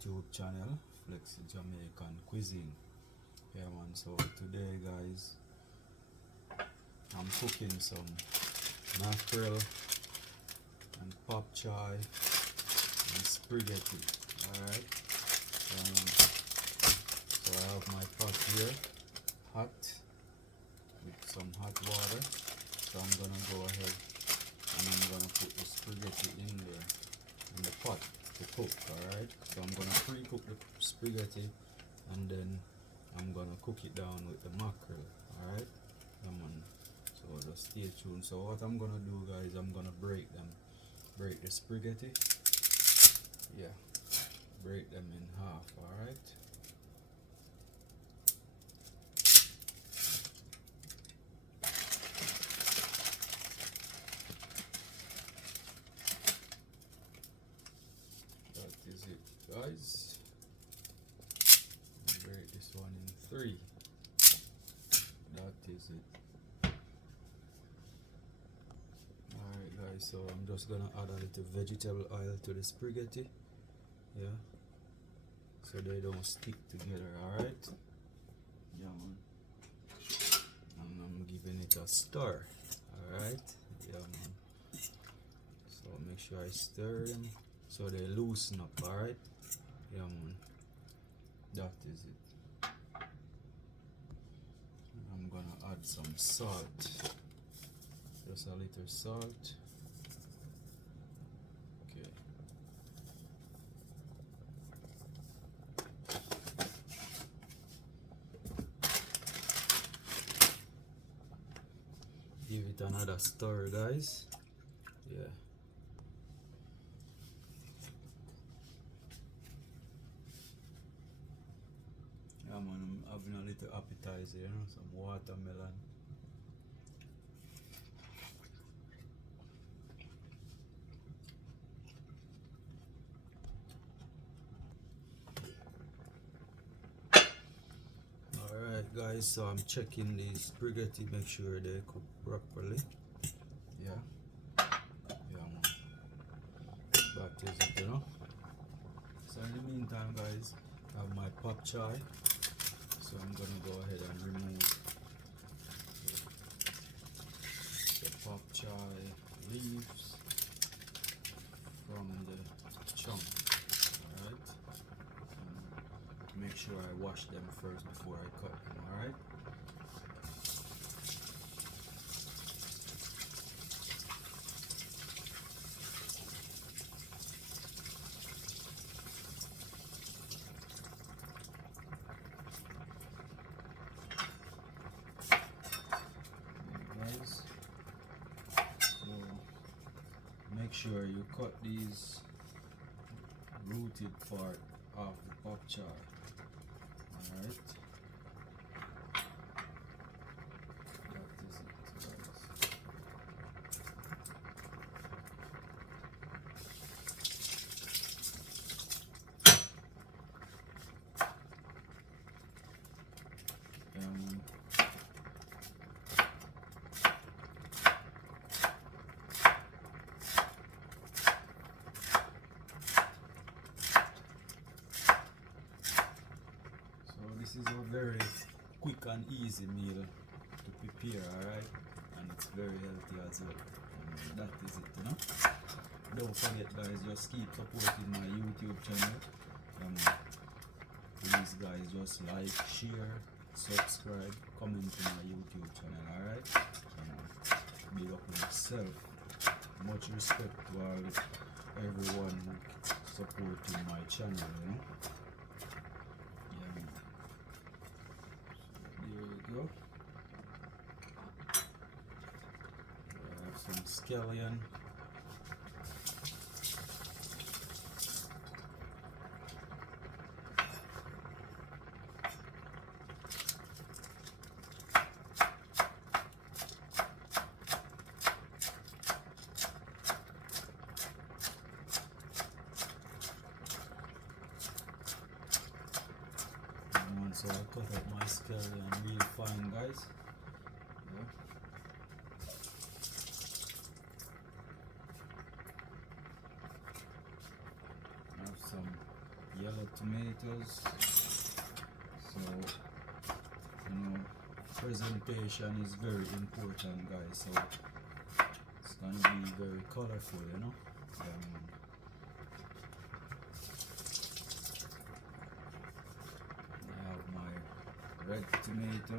YouTube channel, Flex Jamaican Cuisine. Yeah man, so today guys, I'm cooking some mackerel and pop chai and spaghetti. Alright, so I have my pot here, hot, with some hot water. So I'm gonna go ahead and I'm gonna put the spaghetti in there, in the pot to cook. Alright, so I'm gonna pre-cook the spaghetti and then I'm gonna cook it down with the mackerel. Alright, so just stay tuned. So what I'm gonna do guys, I'm gonna break the spaghetti, yeah, break them in half. Alright, that is it guys. Break this one in 3. That is it. Alright guys, so I'm just gonna add a little vegetable oil to the spaghetti, yeah, so they don't stick together. Alright, yeah man, and I'm giving it a stir. Alright, yeah man, so make sure I stir them so they loosen up. Alright, yeah man, that is it. I'm gonna add some salt, just a little salt. Okay, give it another stir guys, yeah. Yeah man, I'm having a little appetizer, you know, some watermelon. Alright guys, so I'm checking these spaghetti, make sure they cook properly. Yeah, yeah man, that is it, you know. So in the meantime guys, I have my pop chai, so I'm gonna go ahead and remove the pop chai leaves from the chunk. Alright, make sure I wash them first before I cut them. Alright, guys, so make sure you cut these rooted part off the pop chai. Alright, that is it guys. Um, so this is a very quick and easy meal to prepare, alright, and it's very healthy as well. That is it, you know. Don't forget guys, just keep supporting my YouTube channel. Please guys, just like, share, subscribe, comment to my YouTube channel. Alright, big up on yourself. Much respect to all everyone who supporting my channel, you know. Yeah, so there you go. I have some scallion. So I cut up my scallion real fine guys. Yeah. I have some yellow tomatoes. So, presentation is very important, guys. So it's gonna be very colorful. I have my red tomato.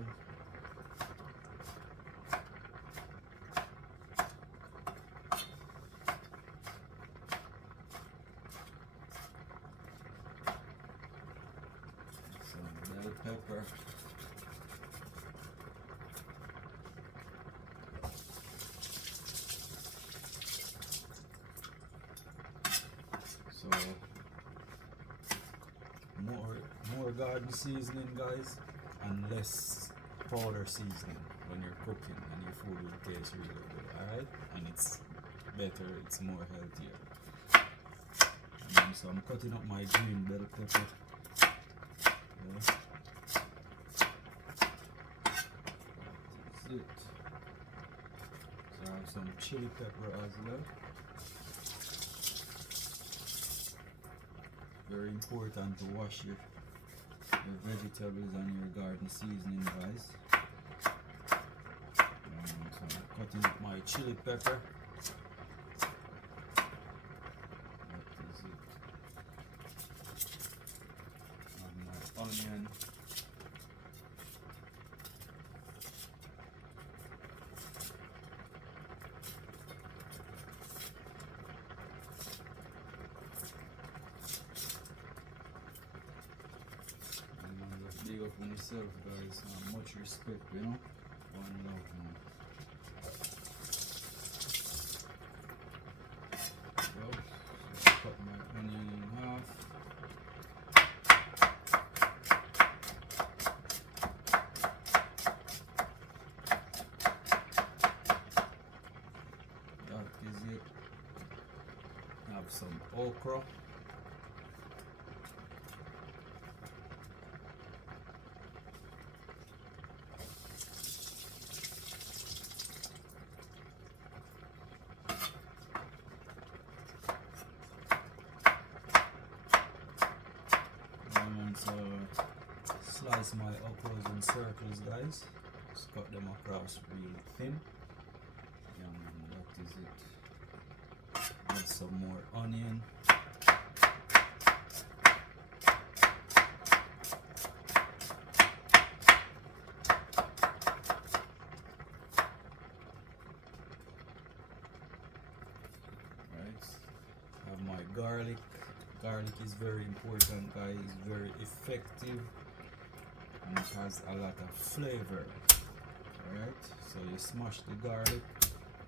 Some bell pepper. So more garden seasoning, guys, and less powder seasoning when you're cooking, and your food will taste really good. Alright, and it's better, it's more healthier. So I'm cutting up my green bell pepper. Yeah. That's it. So I have some chili pepper as well. Very important to wash your vegetables and your garden seasoning, guys. So I'm cutting up my chili pepper. That is it. And my onion. Big up on yourself, guys. Much respect, one love, man. Well, so cut my onion in half. That is it. Have some okra. So slice my okras in circles, guys. Just cut them across real thin. And that is it. Add some more onion. Right. Have my garlic. Garlic is very important, guys. It's very effective and it has a lot of flavor. Alright, so you smash the garlic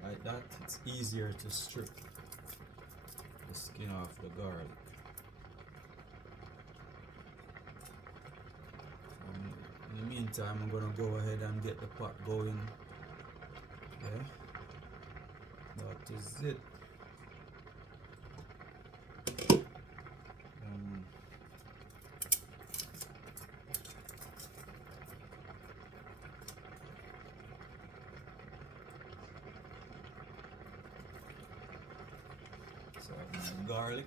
like that. It's easier to strip the skin off the garlic. In the meantime, I'm gonna go ahead and get the pot going. Okay, that is it. So my garlic.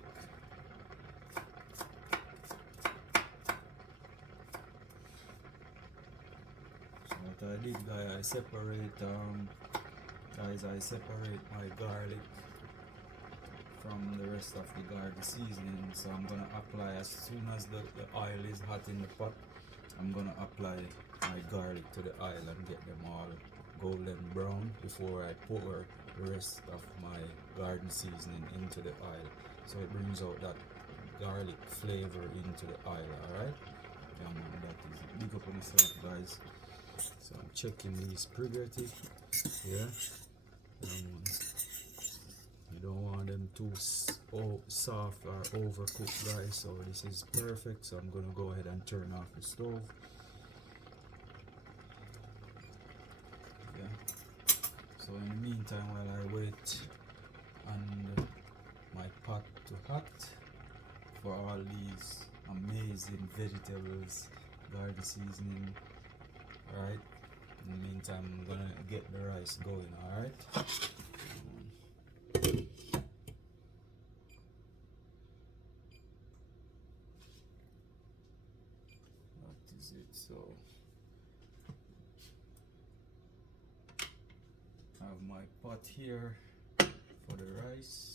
So what I did, guys, I separate my garlic from the rest of the garden seasoning. So I'm gonna apply as soon as the oil is hot in the pot. I'm gonna apply my garlic to the oil and get them all golden brown before I pour the rest of my garden seasoning into the oil, so it brings out that garlic flavor into the oil. Alright, yeah, man, that is it. Big up on yourself, guys. So I'm checking these spaghetti. Yeah, you don't want them too soft or overcooked, guys. So this is perfect. So I'm gonna go ahead and turn off the stove. Yeah. So in the meantime, while I wait on my pot to hot for all these amazing vegetables, garden seasoning, alright, in the meantime I'm gonna get the rice going. Alright, is it. So I have my pot here for the rice.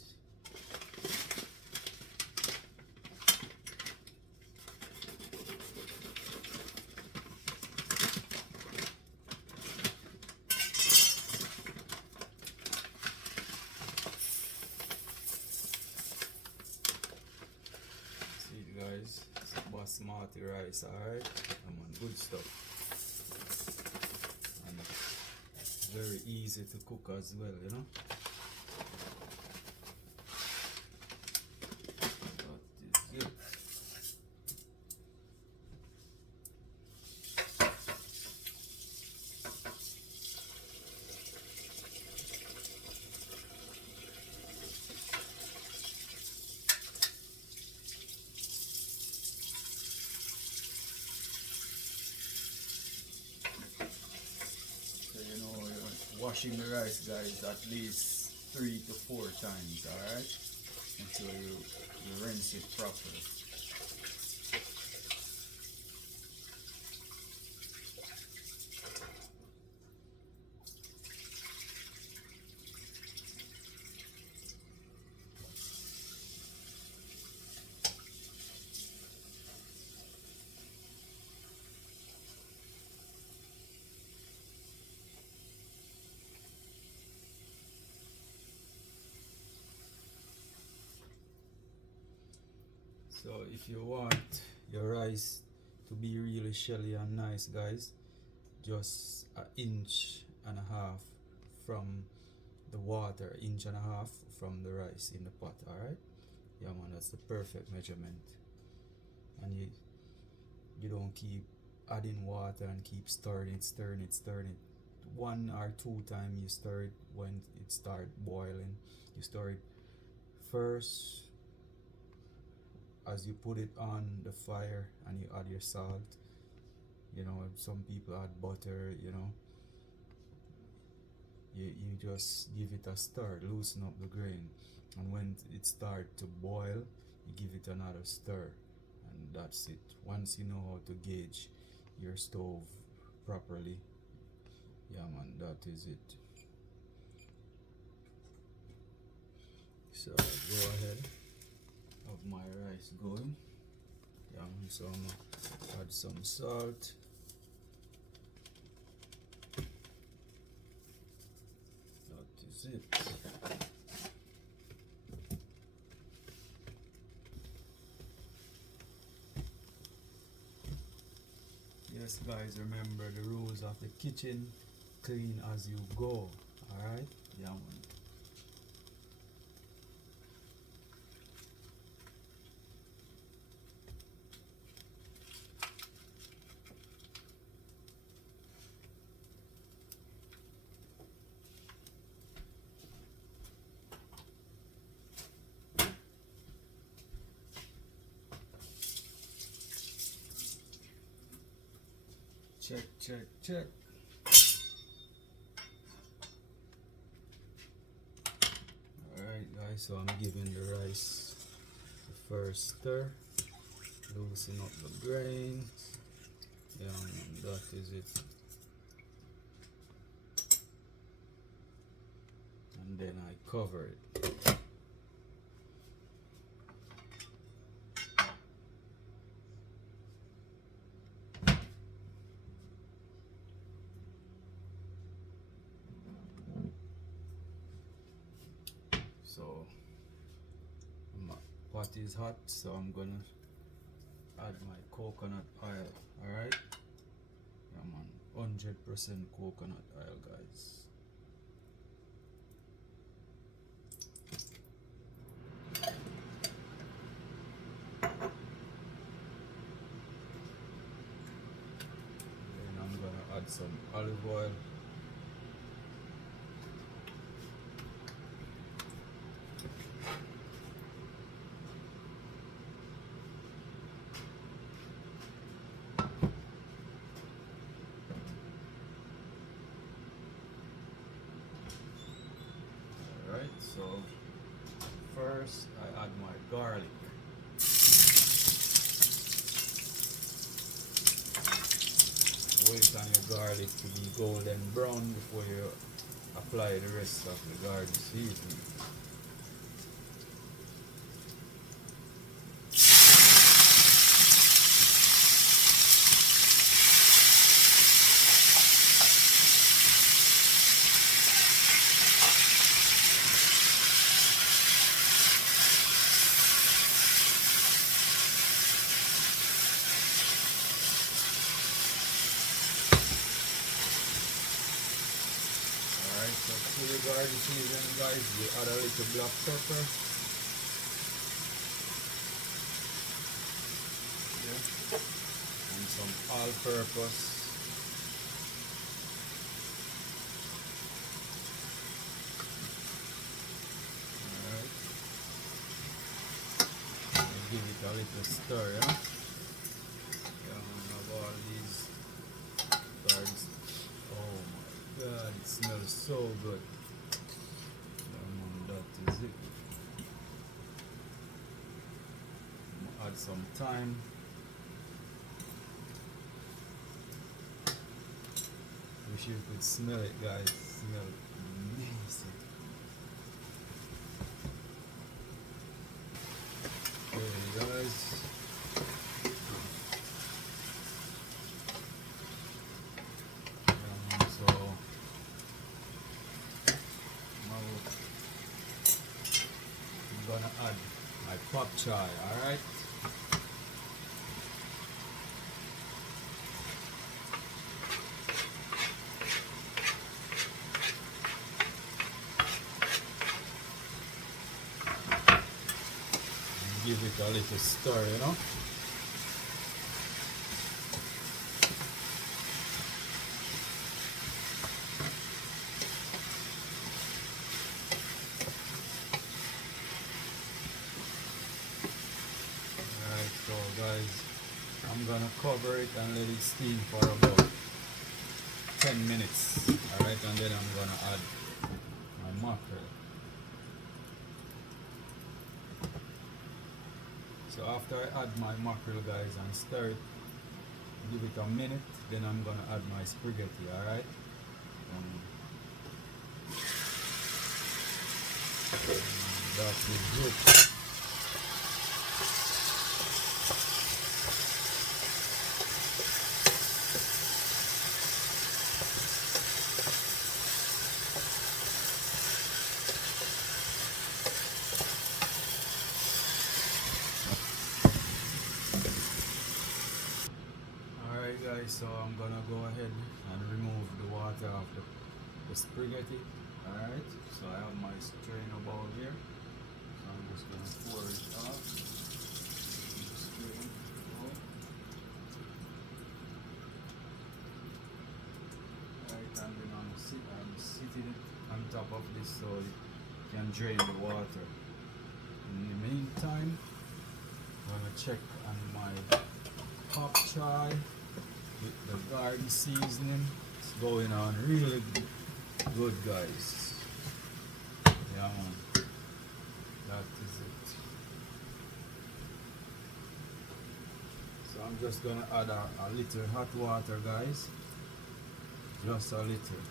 Guys, it's basmati rice, alright? I'm on good stuff. And very easy to cook as well, you know? That is it. Washing the rice, guys, at least 3 to 4 times, alright? Until you rinse it properly. So if you want your rice to be really shelly and nice, guys, just an inch and a half from the water, inch and a half from the rice in the pot, alright? Yeah man, that's the perfect measurement. And you don't keep adding water and keep stirring it. 1 or 2 times you stir it. When it start boiling, you stir it first as you put it on the fire, and you add your salt. You know, some people add butter, you know. You just give it a stir, loosen up the grain, and when it start to boil, you give it another stir, and that's it. Once you know how to gauge your stove properly, yeah man, that is it. So go ahead, have my rice going. Yeah man, so I'm gonna add some salt. That is it. Yes guys, remember the rules of the kitchen: clean as you go. Alright? Yeah man. Check. Alright guys, so I'm giving the rice the first stir, loosen up the grains. Yeah, and that is it. And then I cover it. So my pot is hot, so I'm gonna add my coconut oil. Alright? I'm on 100% coconut oil, guys. Then I'm gonna add some olive oil. Alright, so first I add my garlic. wait on your garlic to be golden brown before you apply the rest of the garden seasoning. Alright, so to the garden seasoning, guys, we add a little black pepper. Yeah. And some all-purpose. Alright. And give it a little stir, yeah? Yeah, man, have all these gardens. Oh my god, it smells so good. Yeah, man, that is it. Add some thyme. Wish you could smell it, guys. Smell amazing. Okay, guys. So now I'm gonna add my pop chai. All right. Give it a little stir, you know. Alright, so guys, I'm gonna cover it and let it steam for about 10 minutes. Alright, and then I'm gonna add my mackerel. So after I add my mackerel, guys, and stir it, give it a minute, then I'm gonna add my spaghetti, alright? That is good. Alright guys, so I'm gonna go ahead and remove the water of the spaghetti. Alright, so I have my strainer bowl here. So I'm just gonna pour it off. Alright, and then I'm sitting on top of this so it can drain the water. In the meantime, I'm gonna check on my pop chai with the garden seasoning. It's going on really good, guys. Yeah, man. That is it. So I'm just gonna add a little hot water, guys. Just a little.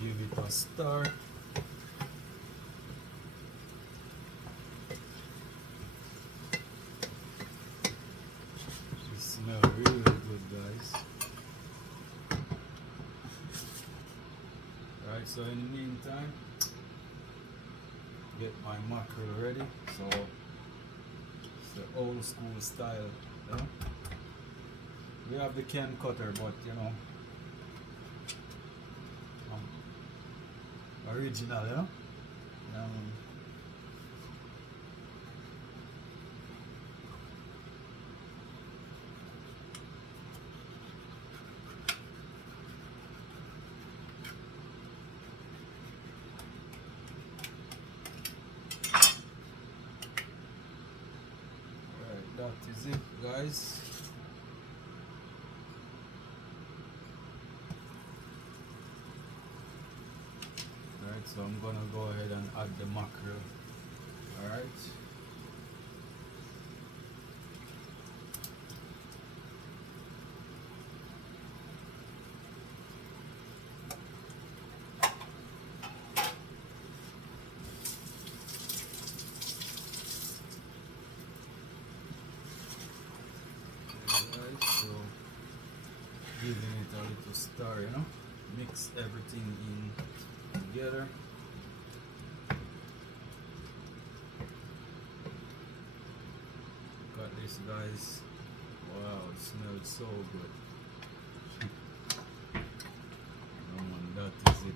Give it a stir. It smells really good, guys. Right, so in the meantime, get my mackerel ready. So it's the old school style. Yeah? We have the can cutter, but you know, original, you know. Alright, that is it, guys. Alright, so I'm gonna go ahead and add the mackerel. Alright. to start, you know, mix everything in together. Got this, guys. Wow, it smells so good. That is it.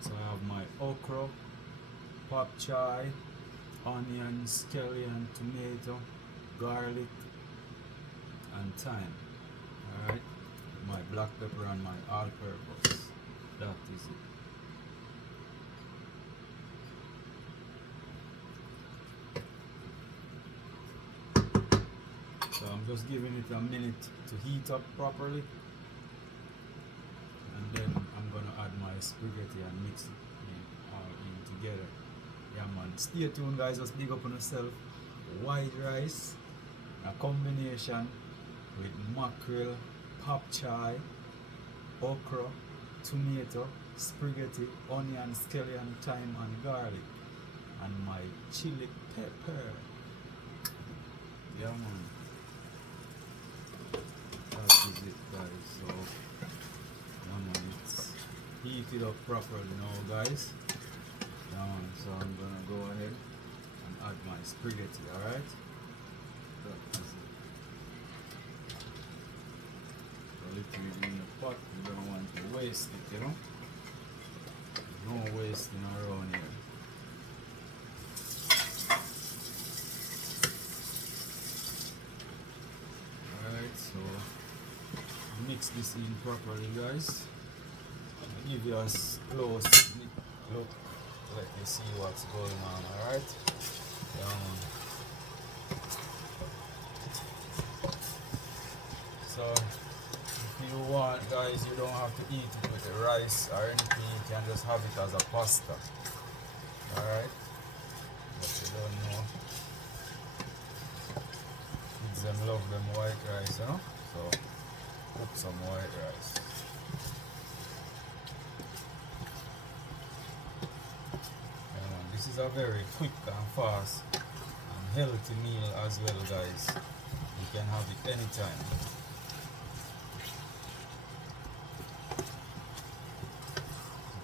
So I have my okra, pop chai, onion, scallion, tomato, garlic, and thyme. Alright, my black pepper and my all-purpose. That is it. So I'm just giving it a minute to heat up properly, and then I'm gonna add my spaghetti and mix it all in together. Yeah man, stay tuned guys, just big up on yourself. White rice, a combination with mackerel, pop chai, okra, tomato, spaghetti, onion, scallion, thyme and garlic, and my chili pepper. Yeah man, that is it guys. So yeah man, it's heated up properly now guys. Yeah man, so I'm gonna go ahead and add my spaghetti. Alright, that is it. A little bit in the pot, you don't want to waste it, you know. No wasting around here. Alright, so mix this in properly guys. I'll give you a close look, let you see what's going on. Alright, so if you want guys, you don't have to eat it with the rice or anything, you can just have it as a pasta. Alright, but you don't know, kids them love them white rice, you know, so cook some white rice. This is a very quick and fast and healthy meal as well guys. You can have it anytime.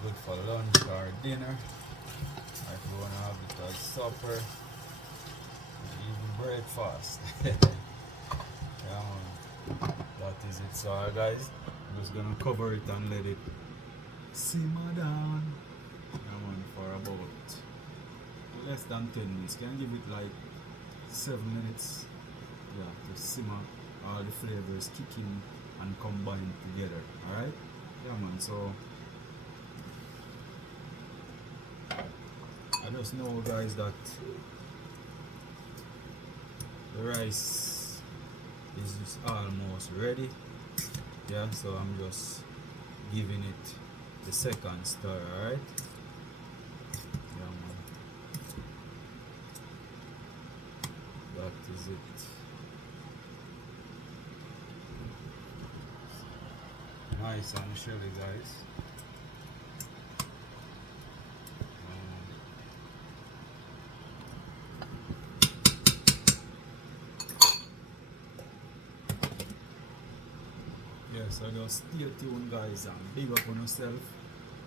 Good for lunch or dinner, or if you want to have it as supper, or even breakfast. Yeah, that is it. So guys, I'm just gonna cover it and let it simmer down. For about less than 10 minutes. Can give it like 7 minutes, yeah, to simmer, all the flavors kick in and combine together. Alright, yeah man. So I just know guys that the rice is just almost ready. Yeah, so I'm just giving it the second stir. Alright, yeah man, that is it. Nice and chilly guys. So just stay tuned guys and big up on yourself,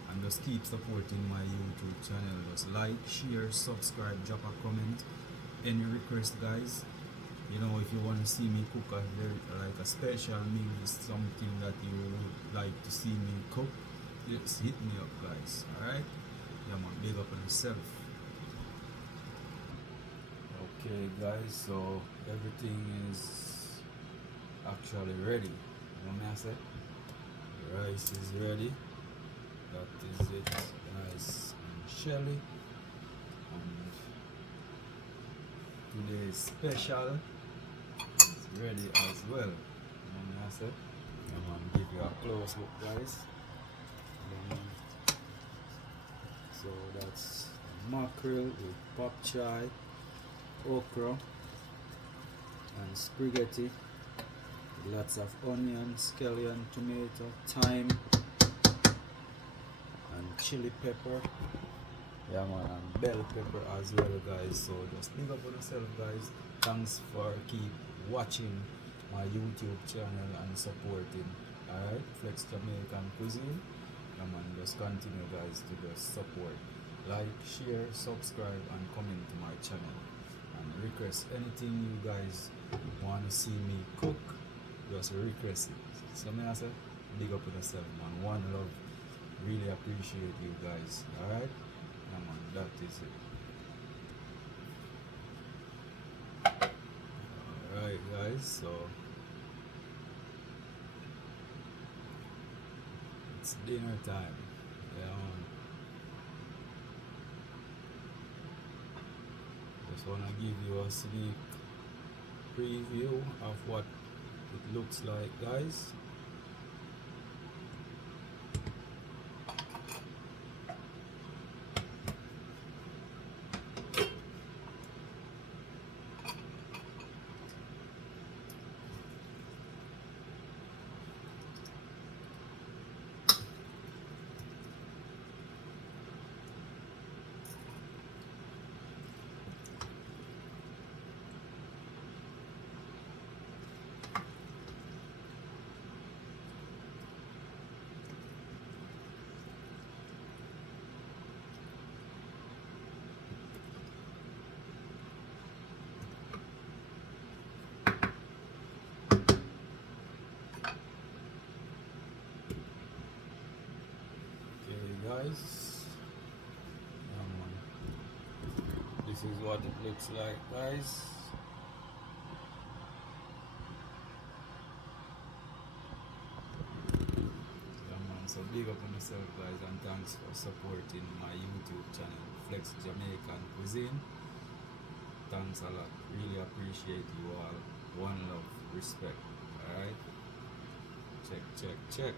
and just keep supporting my YouTube channel. Just like, share, subscribe, drop a comment. Any request guys, you know, if you want to see me cook a very like a special meal, something that you would like to see me cook, just hit me up guys. Alright, yeah man, big up on yourself. Okay guys, so everything is actually ready. You know what I say? The rice is ready. That is it. Nice and shelly. And today's special is ready as well. You know what I say? I'm gonna give you a close look guys. So that's mackerel with pop chai, okra and spaghetti. Lots of onion, scallion, tomato, thyme and chili pepper. Yeah man, and bell pepper as well guys. So just big up on yourself guys. Thanks for keep watching my YouTube channel and supporting. Alright, Flex Jamaican Cuisine. Come on, just continue guys to just support. Like, share, subscribe and comment to my channel. And request anything you guys want to see me cook, just request it. So may I say, big up on yourself man. One love. Really appreciate you guys. Alright? Come on, that is it. Alright guys, so it's dinner time. Yeah, just wanna give you a sneak preview of what it looks like guys. Okay guys, this is what it looks like guys. So big up on yourself guys and thanks for supporting my YouTube channel Flex Jamaican Cuisine. Thanks a lot. Really appreciate you all. One love, respect. Alright? Check, check, check.